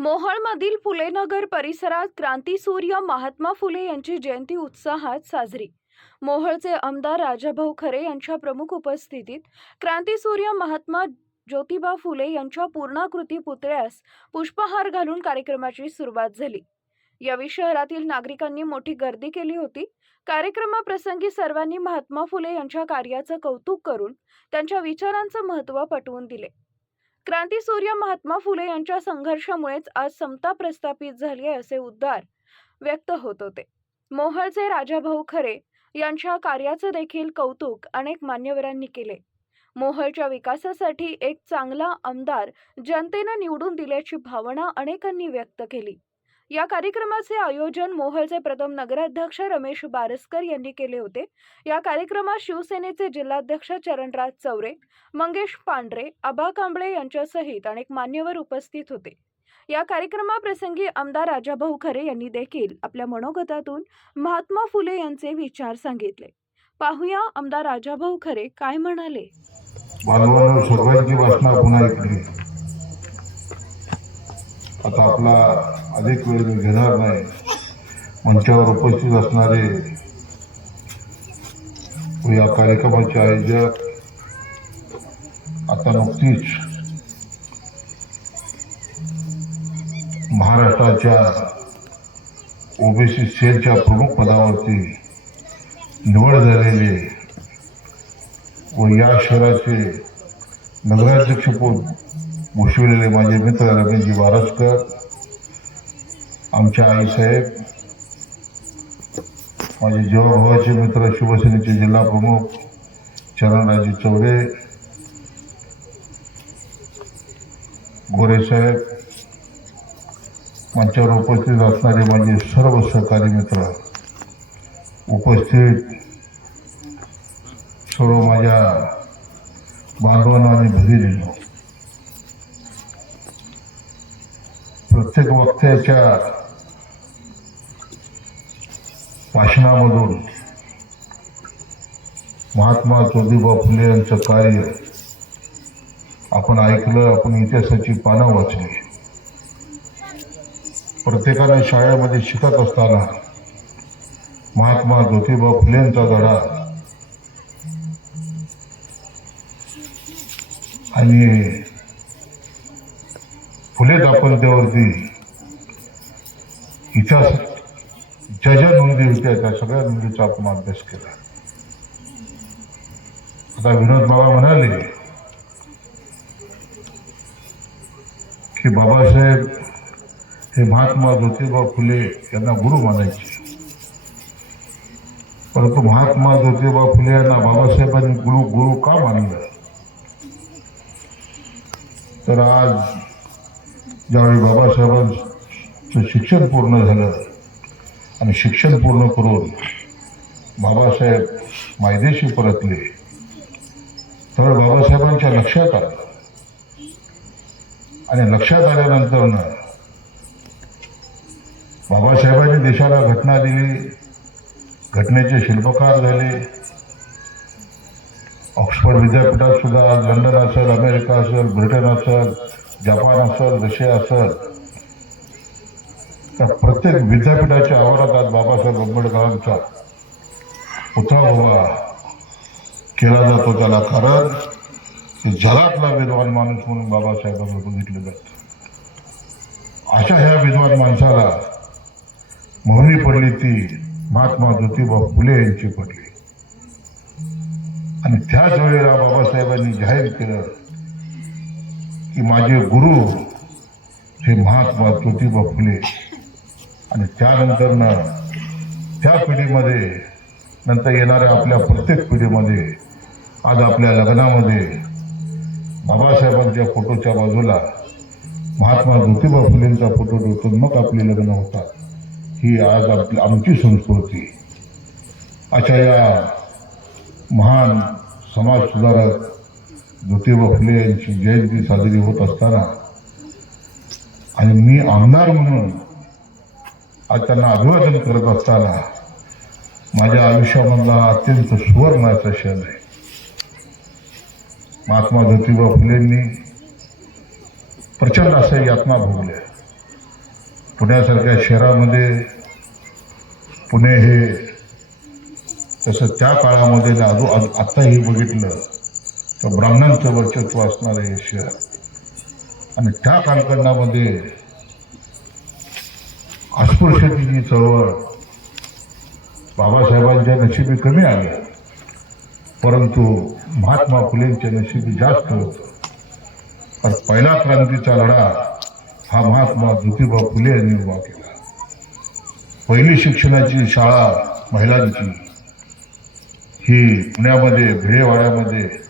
मोहळमधील फुलेनगर परिसरात क्रांतीसूर्य महात्मा फुले यांची जयंती उत्साहात साजरी. मोहळचे आमदार राजाभाऊ खरे यांच्या प्रमुख उपस्थितीत क्रांतीसूर्य महात्मा ज्योतिबा फुले यांच्या पूर्णाकृती पुतळ्यास पुष्पहार घालून कार्यक्रमाची सुरुवात झाली. यावेळी शहरातील नागरिकांनी मोठी गर्दी केली होती. कार्यक्रमाप्रसंगी सर्वांनी महात्मा फुले यांच्या कार्याचं कौतुक करून त्यांच्या विचारांचं महत्त्व पटवून दिले. क्रांतीसूर्य महात्मा फुले यांच्या संघर्षामुळेच आज समता प्रस्थापित झाली आहे असे उद्गार व्यक्त होत होते. मोहळचे राजाभाऊ खरे यांच्या कार्याचं देखील कौतुक अनेक मान्यवरांनी केले. मोहळच्या विकासासाठी एक चांगला आमदार जनतेनं निवडून दिल्याची भावना अनेकांनी व्यक्त केली. या कार्यक्रमाचे आयोजन मोहोळचे प्रथम नगराध्यक्ष रमेश बारसकर यांनी केले होते. या कार्यक्रमात शिवसेनेचे जिल्हाध्यक्ष चरणराज चौरे मंगेश पांढरे आबा कांबळे यांच्यासहित अनेक मान्यवर उपस्थित होते. या कार्यक्रमाप्रसंगी आमदार राजाभाऊ खरे यांनी देखील आपल्या मनोगतातून महात्मा फुले यांचे विचार सांगितले. पाहुया आमदार राजाभाऊ खरे काय म्हणाले? आता आपला अधिक वेळ मी घेणार नाही. मंचावर उपस्थित असणारे या कार्यक्रमाचे आयोजक आता नुकतीच महाराष्ट्राच्या ओबीसी सेलच्या प्रमुख पदावरती निवड झालेले व या शहराचे नगराध्यक्षपद भूषविलेले माझे मित्र रमेशजी वारसकर आमच्या आईसाहेब माझे जीवाभावाचे मित्र शिवसेनेचे जिल्हा प्रमुख चरणराजे चौरे गोरेसाहेब मंचावर उपस्थित असणारे माझे सर्व सहकारी मित्र उपस्थित सर्व माझ्या बांधवांना आणि भगिनींना प्रत्येक वक्त्याच्या भाषणामधून महात्मा ज्योतिबा फुले यांचं कार्य आपण ऐकलं आपण इतिहासाची पानं वाचली. प्रत्येकाने शाळेमध्ये शिकत असताना महात्मा ज्योतिबा फुलेंचा धडा आणि फुले दाम्पत्यावरती इतिहास ज्या ज्या नोंदी होत्या त्या सगळ्या नोंदीचा आपण अभ्यास केला. आता विनोद बाबा म्हणाले की बाबासाहेब हे महात्मा ज्योतिबा फुले यांना गुरु मानायचे परंतु महात्मा ज्योतिबा फुले यांना बाबासाहेबांनी गुरु गुरु का मानलं? तर आज ज्यावेळी बाबासाहेबांचं शिक्षण पूर्ण झालं आणि शिक्षण पूर्ण करून बाबासाहेब मायदेशी परतले तर बाबासाहेबांच्या लक्षात आलं. आणि लक्षात आल्यानंतर बाबासाहेबांनी देशाला घटना दिली घटनेचे शिल्पकार झाले. ऑक्सफर्ड विद्यापीठात सुद्धा आज लंडन असेल अमेरिका असेल ब्रिटन असेल जपान असल रशिया असल. त्या प्रत्येक विद्यापीठाच्या आवारात आज बाबासाहेब आंबेडकरांचा पुतळा उभा केला जातो त्याला. कारण जगातला विद्वान माणूस म्हणून बाबासाहेबांना बघितलं जातं. अशा ह्या विद्वान माणसाला मोहनी पडली ती महात्मा ज्योतिबा फुले यांची पडली. आणि त्याच वेळेला बाबासाहेबांनी जाहीर केलं की माझे गुरु हे महात्मा ज्योतिबा फुले. आणि त्यानंतर ना त्या पिढीमध्ये नंतर येणाऱ्या आपल्या प्रत्येक पिढीमध्ये आज आपल्या लग्नामध्ये बाबासाहेबांच्या फोटोच्या बाजूला महात्मा ज्योतिबा फुलेंचा फोटो ठेवतो मग आपले लग्न होतात. ही आज आपली आमची संस्कृती. अशा या महान समाजसुधारक ज्योतिबा फुले यांची जयंती साजरी होत असताना. आणि मी आमदार म्हणून आज त्यांना अभिवादन करत असताना माझ्या आयुष्यामधला अत्यंत सुवर्णाचा क्षण आहे. महात्मा ज्योतिबा फुलेंनी प्रचंड अशा यातना भोगल्या. पुण्यासारख्या शहरामध्ये पुणे हे तसं त्या काळामध्ये आजू आत्ताही बघितलं ब्राह्मणांचं वर्चस्व असणारं हे शहर आणि त्या कालखंडामध्ये अस्पृश्यतेची चळवळ बाबासाहेबांच्या नशिबी कमी आल्या परंतु महात्मा फुलेंच्या नशिबी जास्त होतं. तर पहिला क्रांतीचा लढा हा महात्मा ज्योतिबा फुले यांनी उभा केला. पहिली शिक्षणाची शाळा महिलांची. ही पुण्यामध्ये भिडेवाड्यामध्ये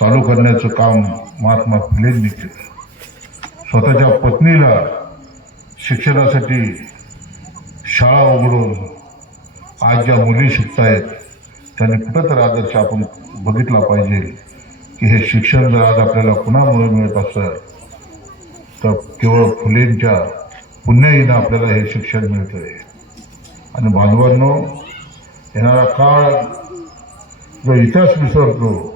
चालू करण्याचं काम महात्मा फुलेंनी केलं. स्वतःच्या पत्नीला शिक्षणासाठी शाळा उघडून आज ज्या मुली शिकतायत त्यांनी कुठंतरी आदर्श आपण बघितला पाहिजे की हे शिक्षण जर आज आपल्याला कुणामुळे मिळत असं तर केवळ फुलेंच्या पुण्याईनं आपल्याला हे शिक्षण मिळतंय. आणि बांधवांनो येणारा काळ जो इतिहास विसरतो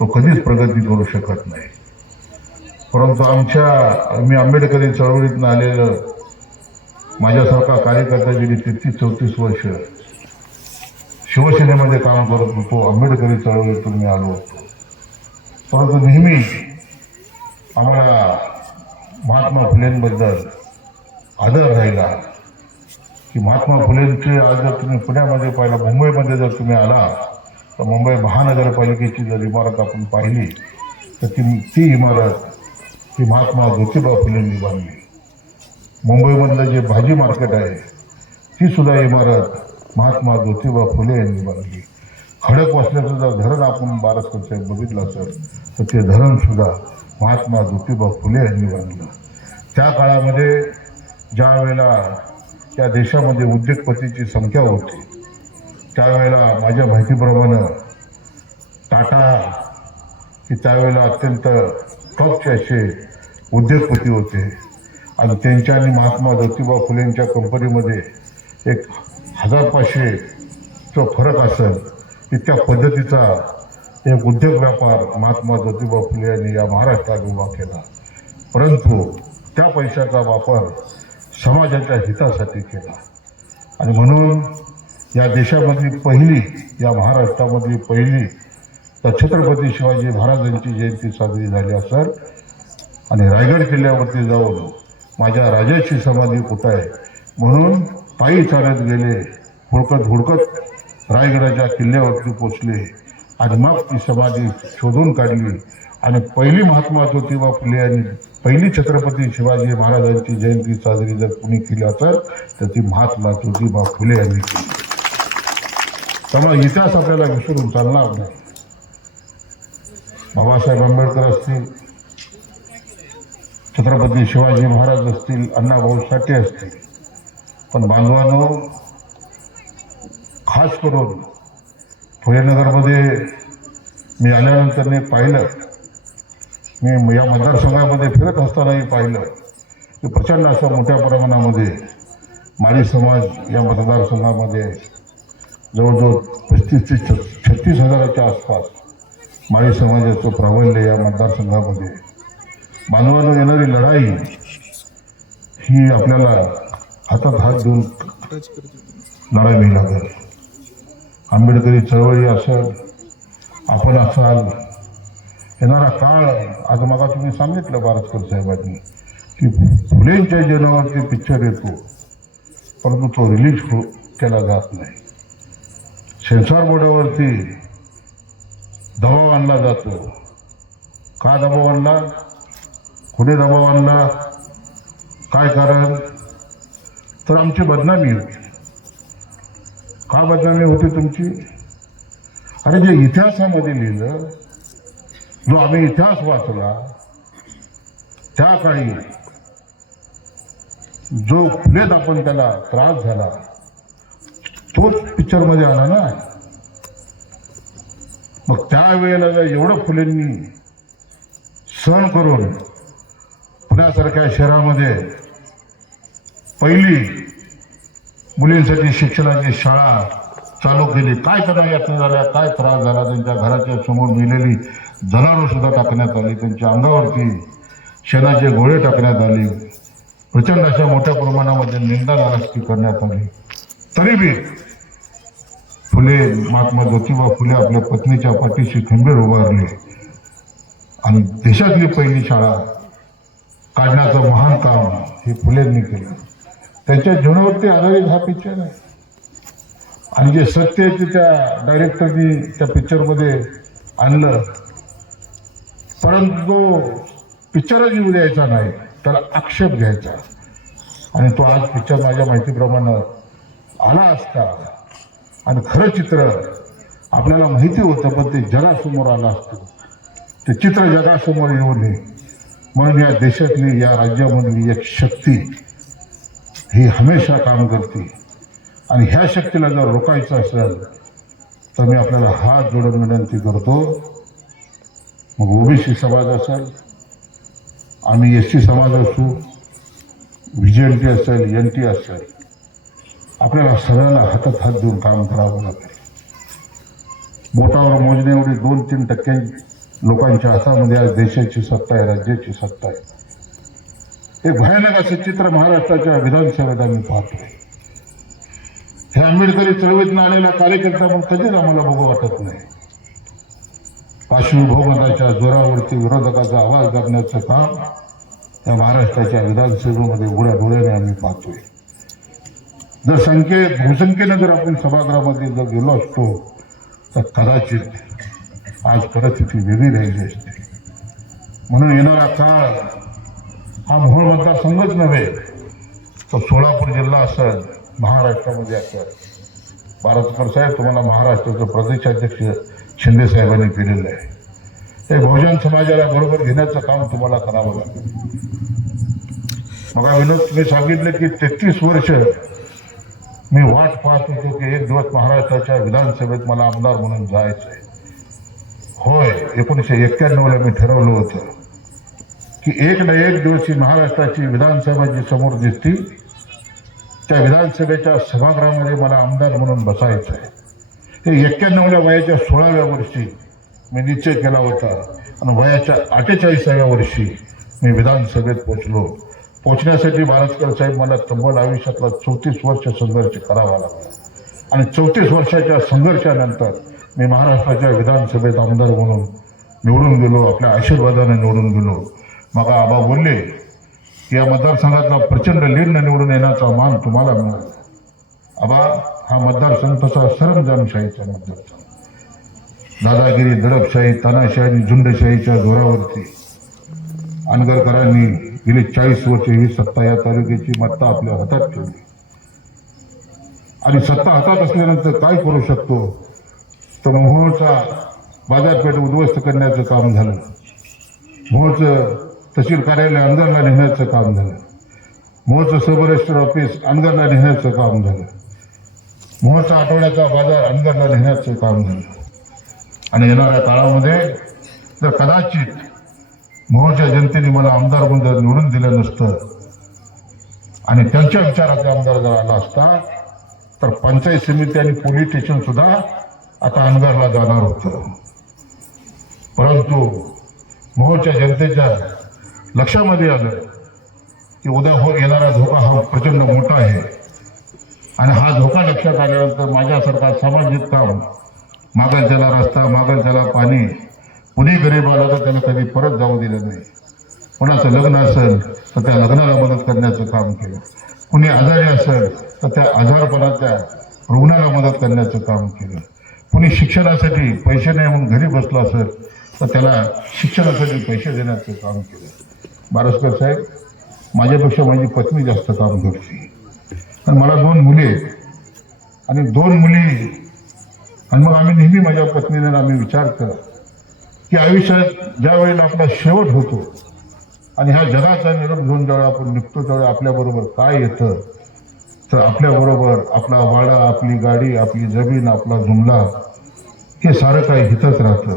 तो कधीच प्रगती करू शकत नाही. परंतु आमच्या मी आंबेडकरी चळवळीतनं आलेलं माझ्यासारखा कार्यकर्ता गेली तेहतीस चौतीस वर्ष शिवसेनेमध्ये काम करत होतो आंबेडकरी चळवळीतून मी आलो होतो. परंतु नेहमी आम्हाला महात्मा फुलेंबद्दल आदर राहिला की महात्मा फुलेंचे आज जर तुम्ही पुण्यामध्ये पाहिला मुंबईमध्ये जर तुम्ही आला तर मुंबई महानगरपालिकेची जर इमारत आपण पाहिली तर ती ती इमारत ती महात्मा ज्योतिबा फुलेंनी बांधली. मुंबईमधलं जे भाजी मार्केट आहे ती सुद्धा इमारत महात्मा ज्योतिबा फुले यांनी बांधली. खडक वाचल्याचं जर धरण आपण बारसकर कक्षात बघितलं असेल तर ते धरणसुद्धा महात्मा ज्योतिबा फुले यांनी बांधलं. त्या काळामध्ये ज्या वेळेला त्या देशामध्ये उद्योगपतीची संख्या होती त्यावेळेला माझ्या माहितीप्रमाणे टाटा हे त्यावेळेला अत्यंत टॉपचे असे उद्योगपती होते. आणि त्यांच्या आणि महात्मा ज्योतिबा फुलेंच्या कंपनीमध्ये एक हजार पाचशेचा फरक असेल इतक्या पद्धतीचा एक उद्योग व्यापार महात्मा ज्योतिबा फुले यांनी या महाराष्ट्रात उभा केला. परंतु त्या पैशाचा वापर समाजाच्या हितासाठी केला. आणि म्हणून या देशामधली पहिली या महाराष्ट्रामधली पहिली तर छत्रपती शिवाजी महाराजांची जयंती साजरी झाली असेल. आणि रायगड किल्ल्यावरती जाऊन माझ्या राजाची समाधी कुठं आहे? म्हणून पायी चालत गेले हुडकत हुडकत रायगडाच्या किल्ल्यावरती पोचले. आणि मग ती समाधी शोधून काढली. आणि पहिली महात्मा ज्योतिबा फुले यांनी पहिली छत्रपती शिवाजी महाराजांची जयंती साजरी जर कुणी केली असेल तर ती महात्मा ज्योतिबा फुले यांनी केली. त्यामुळे इतिहास आपल्याला विसरून चालणार नाही. बाबासाहेब आंबेडकर असतील छत्रपती शिवाजी महाराज असतील अण्णाभाऊ साठे असतील. पण बांधवांनो खास करून फुलेनगरमध्ये मी आल्यानंतर मी पाहिलं. मी या मतदारसंघामध्ये फिरत असतानाही पाहिलं की प्रचंड अशा मोठ्या प्रमाणामध्ये माळी समाज या मतदारसंघामध्ये जवळजवळ पस्तीस ते छत्तीस हजाराच्या आसपास माळी समाजाचं प्राबल्य या मतदारसंघामध्ये मानवानं येणारी लढाई ही आपल्याला हातात हात देऊन लढावी लागेल आंबेडकरी चळवळी असेल आपण असाल येणारा काळ आज मला तुम्ही सांगितलं भारतकर साहेबांनी की फुलेंच्या जीवनावरती पिक्चर येतो परंतु तो रिलीज हो केला जात नाही. सेन्सॉर बोर्डावरती दबाव आणला जातो. का दबाव आणला? कुठे दबाव आणला? काय कारण? तर आमची बदनामी होती. का बदनामी होती तुमची? अरे जे इतिहासामध्ये लिहिलं जो आम्ही इतिहास वाचला त्या काळी जो फुलेत आपण त्याला त्रास झाला तोच पिक्चरमध्ये आला ना. मग त्यावेळेला एवढं फुलेंनी सहन करून पुण्यासारख्या शहरामध्ये पहिली मुलींसाठी शिक्षणाची शाळा चालू केली काय त्यांना यातनं झाल्या काय त्रास झाला त्यांच्या घराच्या समोर नेलेली जनावरं सुद्धा टाकण्यात आली त्यांच्या अंगावरती शेणाचे गोळे टाकण्यात आले प्रचंड अशा मोठ्या प्रमाणामध्ये निंदा नाराजगी करण्यात आली. तरी बी फुले महात्मा ज्योतिबा फुले आपल्या पत्नीच्या पाठीशी खंबीर उभारले. आणि देशातली पहिली शाळा काढण्याचं महान काम हे फुलेंनी केलं. त्यांच्या जीवनावरती आधारित हा पिक्चर आहे. आणि जे सत्य आहे ते त्या डायरेक्टरनी त्या पिक्चरमध्ये आणलं. परंतु तो पिक्चरच येऊ द्यायचा नाही त्याला आक्षेप घ्यायचा. आणि तो आज पिक्चर माझ्या माहितीप्रमाणे आला असता आणि खरं चित्र आपल्याला माहिती होतं पण ते जगासमोर आलं असतं. ते चित्र जगासमोर येऊ नये म्हणून या देशातली या राज्यामधली एक शक्ती ही हमेशा काम करते. आणि ह्या शक्तीला जर रोखायचं असेल तर मी आपल्याला हात जोडून विनंती करतो मग ओबीसी समाज असेल आम्ही एस टी समाज असू व्ही जी एन टी असेल एन टी असेल आपल्याला सगळ्यांना हातात हात देऊन काम करावं लागेल बोटावर मोजणे एवढी दोन तीन टक्के लोकांच्या हातामध्ये म्हणजे आज देशाची सत्ता आहे राज्याची सत्ता आहे. हे भयानक असं चित्र महाराष्ट्राच्या विधानसभेत आम्ही पाहतोय. हे आंबेडकरी चळवळीतनं आलेला कार्यकर्ता मग कधीच आम्हाला बघू वाटत नाही. पाशवी जोरावरती विरोधकाचा आवाज दाबण्याचं काम या महाराष्ट्राच्या विधानसभेमध्ये उघड्या डोळ्याने आम्ही पाहतोय. जर संख्ये बहुसंख्येनं जर आपण सभागृहामध्ये जर गेलो असतो तर कदाचित आज परिस्थिती वेगळी राहिली असते. म्हणून येणारा काळ हा मोहोळ मतदारसंघच नव्हे तो सोलापूर जिल्हा असेल महाराष्ट्रामध्ये असेल. भारतकर साहेब तुम्हाला महाराष्ट्राचं प्रदेशाध्यक्ष शिंदे साहेबांनी केलेलं आहे. हे बहुजन समाजाला बरोबर घेण्याचं काम तुम्हाला करावं लागेल. मग विनोद तुम्ही सांगितलं की तेहतीस वर्ष मी वाट पाहत होतो की एक दिवस महाराष्ट्राच्या विधानसभेत मला आमदार म्हणून जायचंय. होय एकोणीसशे एक्क्याण्णवला मी ठरवलं होतं की एक ना एक दिवस ही महाराष्ट्राची विधानसभा जी समोर दिसती त्या विधानसभेच्या सभागृहामध्ये मला आमदार म्हणून बसायचं आहे हे एक्क्याण्णवल्या वयाच्या सोळाव्या वर्षी मी निश्चय केला होता. आणि वयाच्या अठ्ठेचाळीसाव्या वर्षी मी विधानसभेत पोचलो पोचण्यासाठी भारतकर साहेब मला तब्बल आयुष्यातला चौतीस वर्ष संघर्ष करावा लागला. आणि चौतीस वर्षाच्या संघर्षानंतर मी महाराष्ट्राच्या विधानसभेत आमदार म्हणून निवडून गेलो आपल्या आशीर्वादाने निवडून गेलो. मग आबा बोलले की या मतदारसंघातला प्रचंड लीडनं निवडून येण्याचा मान तुम्हाला मिळाला. आबा हा मतदारसंघ तसा सरंजामशाहीचा मतदारसंघ. दादागिरी दडपशाही तानाशाही आणि झुंडशाहीच्या जोरावरती अनगरकरांनी गेली चाळीस वर्ष ही सत्ता या तालुक्याची मत्ता आपल्या हातात ठेवली. आणि सत्ता हातात असल्यानंतर काय करू शकतो? तर मोहोळचा बाजारपेठ उद्ध्वस्त करण्याचं काम झालं. मोहोळचं तहसील कार्यालय अंगरला नेण्याचं काम झालं. मोहोळचं सब रजिस्टर ऑफिस अंदरला नेण्याचं काम झालं. मोहोळचा आठवड्याचा बाजार अंदरला नेण्याचं काम झालं. आणि येणाऱ्या काळामध्ये जर कदाचित मोहोळच्या जनतेने मला आमदार म्हणून निवडून दिलं नसतं. आणि त्यांच्या विचाराचा आमदार जर आला असता तर पंचायत समिती आणि पोलीस स्टेशन सुद्धा आता अनगरला जाणार होतं. परंतु मोहोळच्या जनतेच्या लक्षामध्ये आलं की उद्या हो येणारा धोका हा प्रचंड मोठा आहे. आणि हा धोका लक्षात आल्यानंतर माझ्यासारखा सामाजिक काम मागल त्याला रस्ता मागल त्याला पाणी कुणी गरीब आला तर त्याला कधी परत जाऊ दिलं नाही. कोणाचं लग्न असेल तर त्या लग्नाला मदत करण्याचं काम केलं. कुणी आजारी असेल तर त्या आजारपणाच्या रुग्णाला मदत करण्याचं काम केलं. कुणी शिक्षणासाठी पैसे नाही म्हणून घरी बसला असेल तर त्याला शिक्षणासाठी पैसे देण्याचं काम केलं. बारसकर साहेब माझ्यापेक्षा माझी पत्नी जास्त काम करते. आणि मला दोन मुली आहेत. आणि दोन मुली आणि मग आम्ही नेहमी माझ्या पत्नीने आम्ही विचार केला की आयुष्यात ज्या वेळेला आपला शेवट होतो आणि ह्या जगाचा निरोप घेऊन ज्यावेळेला आपण निघतो त्यावेळी आपल्याबरोबर काय येतं तर आपल्याबरोबर आपला वाडा आपली गाडी आपली जमीन आपला जुमला हे सारं काही हितच राहतं.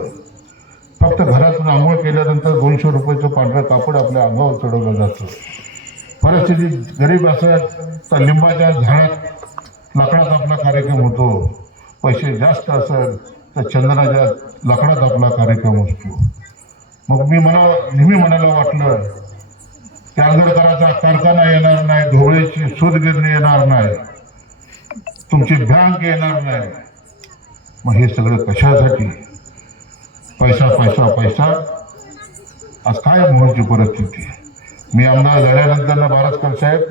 फक्त घरातून आंघोळ केल्यानंतर दोनशे रुपयाचं पांढरं कापड आपल्या अंगावर चढवलं जातं. परिस्थिती गरीब असेल तर लिंबाच्या झाडात लाकडात आपला कार्यक्रम होतो. पैसे जास्त असेल तर चंदनाच्या लाकडात आपला कार्यक्रम असतो. मग मी मला नेहमी म्हणायला वाटलं की आंबेडकराचा कारखाना येणार नाही ढोबळीची सूतगिरणी येणार नाही तुमची बँक येणार नाही. मग हे सगळं कशासाठी? पैसा पैसा पैसा. आज काय मोहरची परिस्थिती? मी आमदार झाल्यानंतर ना बारसकर साहेब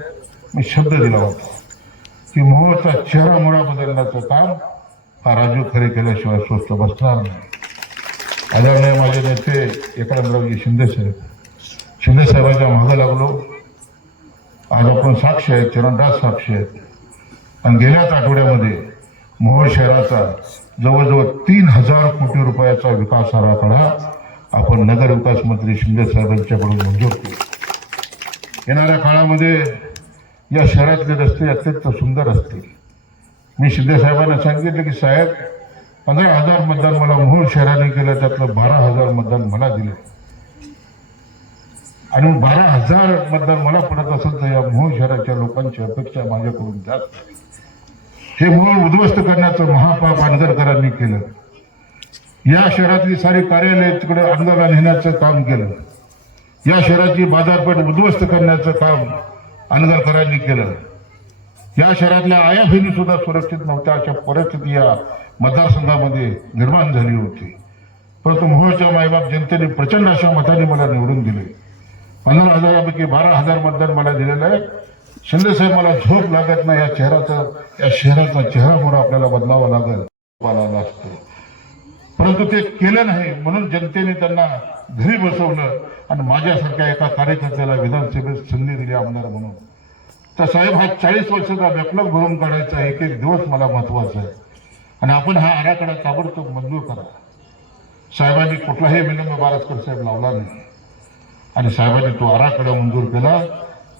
मी शब्द दिला होता की मोहचा चेहरा मुळा बदलण्याचं काम हा राजू खरे केल्याशिवाय स्वस्त बसणार नाही. आदरणीय माझे नेते एकनाथरावजी शिंदे साहेब. शिंदे साहेबांच्या मागं लागलो. आज आपण साक्ष आहेत चरणदास साक्ष आहेत. आणि गेल्याच आठवड्यामध्ये मोहोळ शहराचा जवळजवळ तीन हजार कोटी रुपयाचा विकास आराखडा आपण नगरविकास मंत्री शिंदे साहेबांच्याकडून मंजूर केला. येणाऱ्या काळामध्ये या शहरातले रस्ते अत्यंत सुंदर असतील. मी शिंदे सांगितलं की साहेब पंधरा हजार मतदान मला मोहोळ शहराने केलं त्यातलं बारा हजार मतदान मला दिलं. आणि बारा हजार मतदान मला पडत असेल तर या मोहोळ शहराच्या लोकांची अपेक्षा माझ्याकडून जात हे मोहोळ उद्ध्वस्त करण्याचं महापाप आंदरकरांनी केलं. या शहरातली सारी कार्यालय तिकडे आंदोलन नेण्याचं काम केलं. या शहराची बाजारपेठ उद्ध्वस्त करण्याचं काम अनगरकरांनी केलं. या शहरातल्या आया बहिणी सुद्धा सुरक्षित नव्हत्या. अशा परिस्थिती या मतदारसंघामध्ये निर्माण झाली होती. परंतु मोहच्या मायबाप जनतेने प्रचंड अशा मताने मला निवडून दिले. पंधरा हजारापैकी बारा हजार मतदान मला दिलेलं आहे. शिंदे साहेब मला झोप लागत नाही. या चेहराचा या शहराचा चेहरा म्हणून आपल्याला बदलावा लागेल असतो परंतु ते केलं नाही. म्हणून जनतेने त्यांना घरी बसवलं आणि माझ्यासारख्या एका कार्यकर्त्याला विधानसभेत संधी दिली आमदार म्हणून. तर साहेब हा चाळीस वर्षाचा बॅकलॉग भरून काढायचा एक एक दिवस मला महत्त्वाचा आहे. आणि आपण हा आराखडा ताबडतोब मंजूर करा. साहेबांनी कुठलाही विलंब बारासकर साहेब लावला नाही. आणि साहेबांनी तो आराखडा मंजूर केला.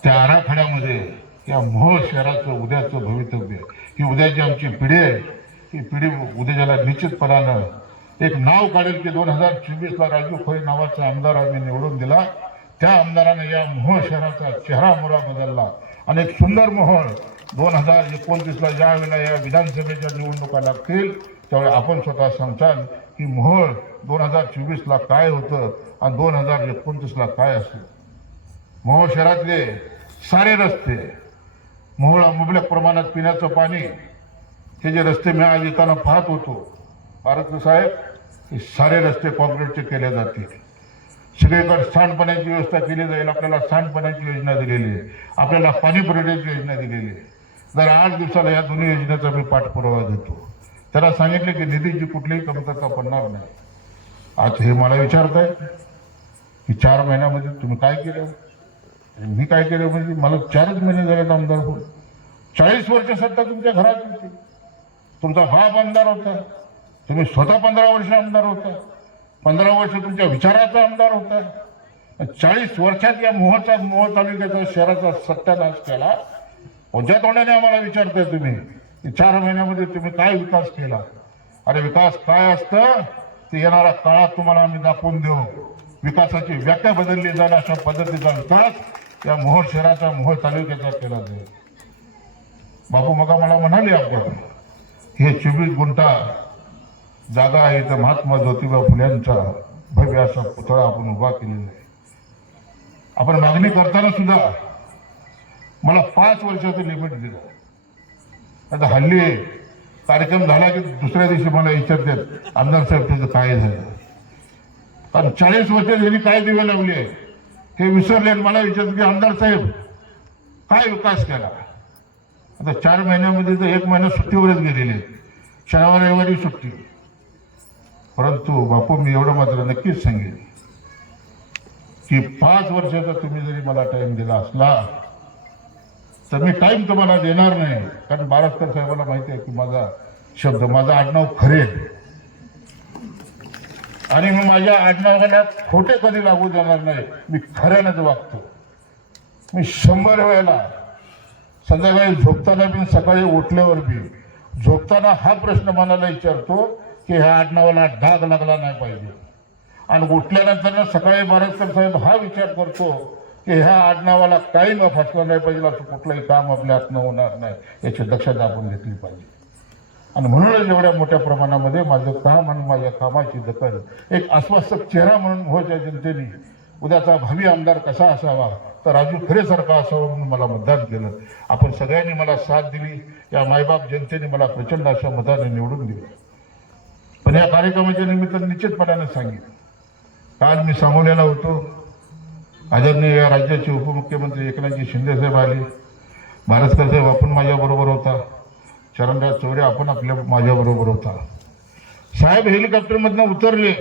त्या आराखड्यामध्ये या मोहोळ शहराचं उद्याचं भवितव्य ही उद्याची आमची पिढी आहे. ही पिढी उद्या ज्याला निश्चितपणानं एक नाव काढेल की दोन हजार चोवीसला राजू खोई नावाचा आमदार आम्ही निवडून दिला. त्या आमदाराने या मोहोळ शहराचा चेहरा मोरा बदलला. आणि एक सुंदर मोहोळ दोन हजार एकोणतीसला ज्यावेळेला या विधानसभेच्या निवडणुका लागतील त्यावेळी आपण स्वतः सांगताल की मोहोळ दोन हजार चोवीसला काय होतं आणि दोन हजार एकोणतीसला काय असेल? मोहोळ शहरातले सारे रस्ते मोहोळ मुबलक प्रमाणात पिण्याचं पाणी हे जे रस्ते मी आज येताना पाहत होतो. भारत साहेब हे सारे रस्ते कॉन्क्रीटचे केले जातील. सगळीकडे सांडपाण्याची व्यवस्था केली जाईल आपल्याला सांडपाण्याची योजना दिलेली आहे. आपल्याला पाणी पुरवठ्याची योजना दिलेली आहे. जर आठ दिवसाला या दोन्ही योजनेचा मी पाठपुरावा देतो. त्याला सांगितले की निधीची कुठलीही कमतरता पडणार नाही. आज हे मला विचारताय की चार महिन्यामध्ये तुम्ही काय केलं? मी काय केलं म्हणजे मला चारच महिने झाले आमदार होऊन. चाळीस वर्ष सत्ता तुमच्या घरात होती. तुमचा बाप आमदार होता. तुम्ही स्वतः पंधरा वर्ष आमदार होता. पंधरा वर्ष तुमच्या विचाराचा आमदार होता. चाळीस वर्षात या मोहचा मोह तालुक्याचा शहराचा सत्यानाश केला. कोणत्या तोंडाने आम्हाला विचारताय तुम्ही. की चार महिन्यामध्ये तुम्ही काय विकास केला? अरे विकास काय असतं? ते येणाऱ्या काळात तुम्हाला आम्ही दाखवून देऊ. विकासाची व्याख्या बदलली जाईल अशा पद्धतीचा विकास या मोहोळ शहराचा मोहोळ तालुक्याचा केला जाईल. बापू मगा मला म्हणाले आपण हे चोवीस गुंठा जागा आहे तर महात्मा ज्योतिबा फुल्यांचा भव्य असा पुतळा आपण उभा केलेला आहे. आपण मागणी करताना सुद्धा मला पाच वर्षाचं लिमिट दिलं. आता हल्ली कार्यक्रम झाला की दुसऱ्या दिवशी मला विचारतात आमदार साहेब त्याचं काय झालं? कारण चाळीस वर्ष त्यांनी काय दिवे लावले हे विसरले आणि मला विचारत की आमदार साहेब काय विकास केला? आता चार महिन्यामध्ये तर एक महिना सुट्टीवरच गेलेले शनिवार रविवारी सुट्टी. परंतु बापू मी एवढं मात्र नक्कीच सांगेन की पाच वर्षाचा तुम्ही जरी मला टाइम दिला असला तर मी टाइम तुम्हाला देणार नाही. कारण बारसकर साहेबांना माहिती आहे की माझा शब्द माझा आडनाव खरे आणि मी माझ्या आडनावाला खोटे कधी लागू देणार नाही मी खऱ्यानंच वागतो. मी शंभर वेळेला संध्याकाळी झोपताना बी सकाळी उठल्यावर बी झोपताना हा प्रश्न मनाला विचारतो की ह्या आडनावाला डाग लागला नाही पाहिजे. आणि उठल्यानंतर सकाळी बारसकर साहेब हा विचार करतो की ह्या आडनावाला काही न फसलं नाही पाहिजे असं कुठलंही काम आपल्या हातनं होणार नाही. याची दक्षता आपण घेतली पाहिजे. आणि म्हणूनच एवढ्या मोठ्या प्रमाणामध्ये माझं काम आणि माझ्या कामाची दखल एक आश्वासक चेहरा म्हणून होत्या जनतेने उद्याचा भावी आमदार कसा असावा तर राजू खरेसारखा असावा म्हणून मला मतदान केलं. आपण सगळ्यांनी मला साथ दिली या मायबाप जनतेने मला प्रचंड अशा मताने निवडून दिलं. पण या कार्यक्रमाच्या निमित्तानं निश्चितपणानं सांगितलं. काल मी सांगोल्याला होतो. आदरणीय या राज्याचे उपमुख्यमंत्री एकनाथजी शिंदे साहेब आले. महाराजकर साहेब आपण माझ्याबरोबर होता. चरणराज चौरे आपण आपल्या माझ्याबरोबर होता. साहेब हेलिकॉप्टरमधनं उतरले.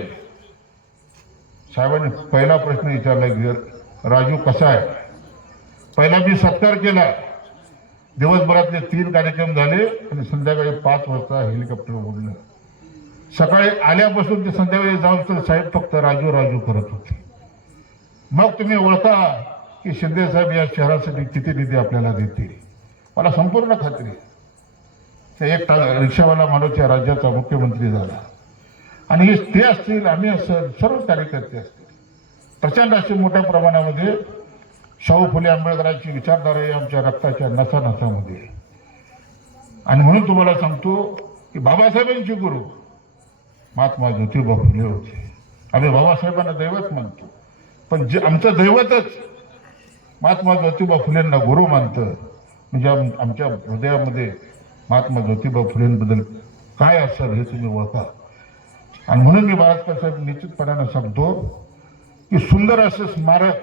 साहेबांनी पहिला प्रश्न विचारला की राजू कसा आहे? पहिला मी सत्कार केला. दिवसभरातले तीन कार्यक्रम झाले आणि संध्याकाळी पाच वाजता हेलिकॉप्टर उडलं. सकाळी आल्यापासून ते संध्याकाळी जाऊन तर साहेब फक्त राजू राजू करत होते. मग तुम्ही ओळखा की शिंदे साहेब या शहरासाठी किती निधी आपल्याला देतील? मला संपूर्ण खात्री ते एक रिक्षावाला माणूस या राज्याचा मुख्यमंत्री झाला. आणि हे ते असतील आम्ही असं सर्व कार्यकर्ते असतील. प्रचंड असे मोठ्या प्रमाणामध्ये शाहू फुले आंबेडकरांची विचारधारा आहे आमच्या रक्ताच्या नसा नसामध्ये आणि म्हणून तुम्हाला सांगतो की बाबासाहेबांचे गुरु महात्मा ज्योतिबा फुले होते. आम्ही बाबासाहेबांना दैवत मानतो. पण जे आमचं दैवतच महात्मा ज्योतिबा फुलेंना गुरु मानतं. म्हणजे आम- आमच्या हृदयामध्ये महात्मा ज्योतिबा फुलेंबद्दल काय असाल हे तुम्ही ओळखा. आणि म्हणून मी बाळासाहेब साहेब निश्चितपणानं सांगतो की सुंदर असं स्मारक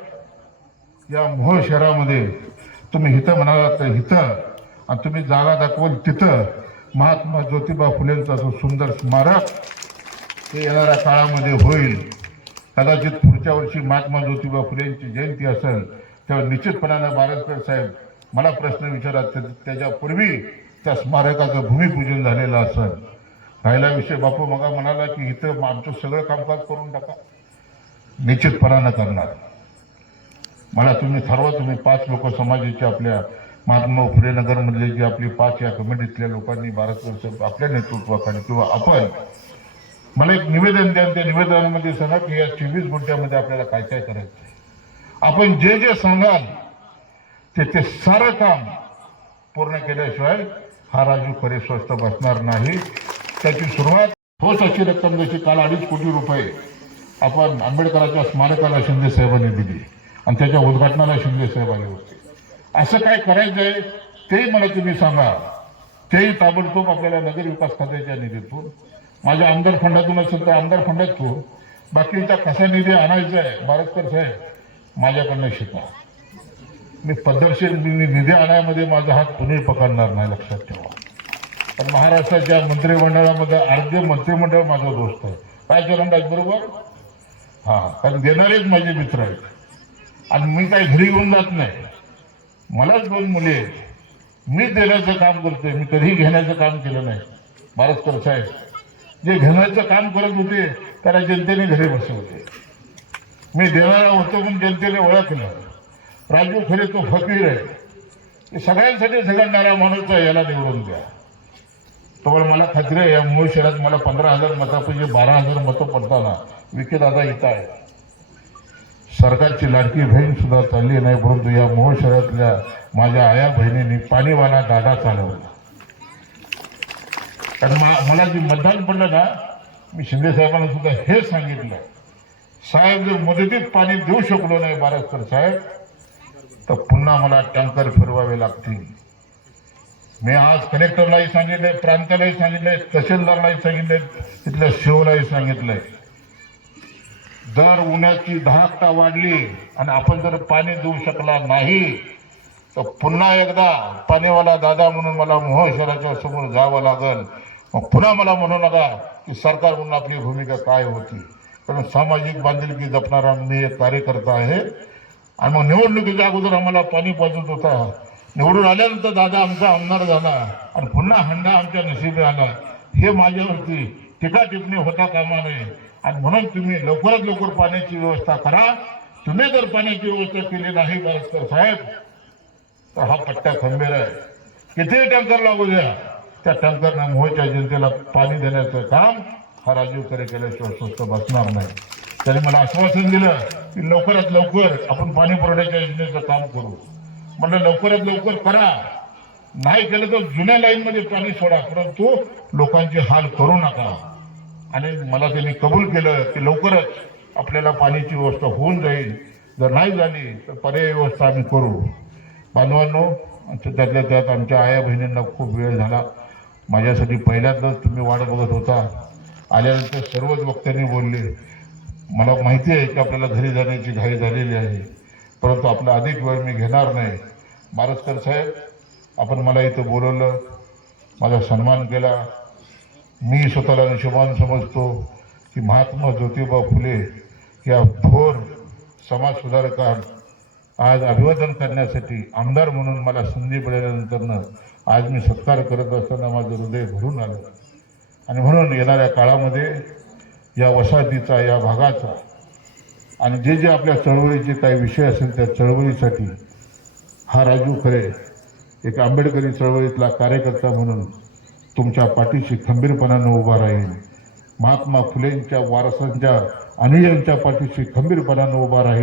या मोहोळ शहरामध्ये तुम्ही हिथं म्हणाला तर हिथं आणि तुम्ही जागा दाखवल तिथं महात्मा ज्योतिबा फुलेंचं असं सुंदर स्मारक ते येणाऱ्या काळामध्ये होईल. कदाचित पुढच्या वर्षी महात्मा ज्योतिबा फुलेंची जयंती असेल तेव्हा निश्चितपणानं बारसकर साहेब मला प्रश्न विचारा त्याच्यापूर्वी त्या स्मारकाचं भूमिपूजन झालेलं असेल. राहिला विषय बापू मगा म्हणाला की इथं आमचं सगळं कामकाज करून टाका. निश्चितपणानं करणार. मला तुम्ही ठरवा तुम्ही पाच लोक समाजाचे आपल्या महात्मा फुले नगरमधले जे आपली पाच या कमिटीतल्या लोकांनी बारसकर साहेब आपल्या नेतृत्वाखाली किंवा आपण मला एक निवेदन द्या त्या निवेदनामध्ये सांगा की या चोवीस गुंठ्यामध्ये आपल्याला काय काय करायचं आहे. आपण जे जे सांगाल ते ते सारं काम पूर्ण केल्याशिवाय हा राजू खरे स्वस्त बसणार नाही. त्याची सुरुवात होत अशी रक्कम जशी काल अडीच कोटी रुपये आपण आंबेडकरांच्या स्मारकाला शिंदे साहेबांनी दिली आणि त्याच्या उद्घाटनाला शिंदे साहेब आले होते. असं काय करायचंय तेही मला तुम्ही सांगा. तेही ताबडतोब आपल्याला नगर विकास खात्याच्या निधीतून माझ्या आमदार फंडातून असेल तर आमदार फंडात फंडातून बाकीचा कसा निधी आणायचा आहे भारतकर साहेब माझ्याकडनं शिका. मी पद्धतशीर निधी आणायमध्ये माझा हात कुणी पकडणार नाही लक्षात ठेवा. पण महाराष्ट्राच्या मंत्रिमंडळामध्ये अर्धे मंत्रिमंडळ माझा दोस्त आहे. काय चरणराज बरोबर? हा कारण देणारेच माझे मित्र आहेत. आणि मी काही घरी घेऊन जात नाही. मलाच दोन मुली आहेत. मी देण्याचं काम करतोय. मी कधीही घेण्याचं काम केलं नाही. भारतकर साहेब जे घेण्याचं काम करत होते त्याला जनतेने घरी बसवले. मी देणारा होतो म्हणून जनतेने ओळखलं. राजू खरे तो फकीर आहे. सगळ्यांसाठी झगडणारा माणूस आहे याला निवडून द्या. तर मला खात्री आहे या मूळ शहरात मला पंधरा हजार मतापैकी बारा हजार मतं पडताना. विखे इथं आहे. सरकारची लाडकी बहीण सुद्धा चालली नाही परंतु या मूळ शहरातल्या माझ्या आया बहिणींनी पाणीवाला दादा चालवला. कारण मा- मला जे मतदान पडलं ना मी शिंदे साहेबांना सुद्धा हे सांगितलं. साहेब जर मदतीत पाणी देऊ शकलो नाही बारासकर साहेब तर पुन्हा मला टँकर फिरवावे लागतील. मी आज कलेक्टरलाही सांगितलंय प्रांतालाही सांगितलंय तहसीलदारलाही सांगितलंय तिथल्या शिवलाही सांगितलंय. दर उन्हाची दहाकता वाढली आणि आपण जर पाणी देऊ शकला नाही तर पुन्हा एकदा पाणीवाला दादा म्हणून मला मोहोळ शहराच्या समोर जावं लागल. मग पुन्हा मला म्हणू नका की सरकार म्हणून आपली भूमिका काय होती. कारण सामाजिक बांधिलकी जपणारा मी एक कार्यकर्ता आहे. आणि मग निवडणुकीच्या अगोदर आम्हाला पाणी पाजत होता. निवडून आल्यानंतर दादा आमचा आमदार झाला. आणि पुन्हा हंडा आमच्या नशिबी आला. हे माझ्यावरती टीका टिप्पणी होता कामा नये आणि म्हणून तुम्ही लवकरात लवकर पाण्याची व्यवस्था करा. तुम्ही जर पाण्याची व्यवस्था केली नाही बाळासाहेब साहेब तर हा पट्टा खंबीर आहे. कितीही टँकर लागू द्या. त्या टँकरनं मोहच्या जनतेला पाणी देण्याचं काम हा राजीव खरे केल्याशिवाय स्वस्त बसणार नाही. त्यांनी मला आश्वासन दिलं की लवकरात लवकर आपण पाणी पुरवठ्याच्या योजनेचं काम करू. म्हणलं लवकरात लवकर करा. नाही केलं तर जुन्या लाईनमध्ये पाणी सोडा परंतु लोकांचे हाल करू नका. आणि मला त्यांनी कबूल केलं की लवकरच आपल्याला पाण्याची व्यवस्था होऊन जाईल. जर नाही झाली तर पर्यायी व्यवस्था आम्ही करू. बांधवांनो त्यातल्या त्यात आमच्या आया बहिणींना खूप वेळ झाला. माझ्यासाठी पहिल्यांदाच तुम्ही वाट बघत होता. आल्यानंतर सर्वच वक्त्यांनी बोलले मला माहिती आहे की आपल्याला घरी जाण्याची घाई झालेली आहे परंतु आपला अधिक वेळ मी घेणार नाही. मारसकर साहेब आपण मला इथं बोलवलं माझा सन्मान केला. मी स्वतःला नशिबान समजतो की महात्मा ज्योतिबा फुले या थोर समाजसुधारकांना आज अभिवादन करण्यासाठी आमदार म्हणून मला संधी मिळाल्यानंतरनं आज मी सत्कार करत असताना माझं हृदय भरून आलं. आणि म्हणून येणाऱ्या काळामध्ये या वसाहतीचा या भागाचा आणि जे जे आपल्या चळवळीचे काही विषय असेल त्या चळवळीसाठी हा राजू खरे एक आंबेडकरी चळवळीतला कार्यकर्ता म्हणून तुमच्या पाठीशी खंबीरपणानं उभा राहील. महात्मा फुलेंच्या वारसांच्या अनुयांच्या पाठीशी खंबीरपणानं उभा राहील.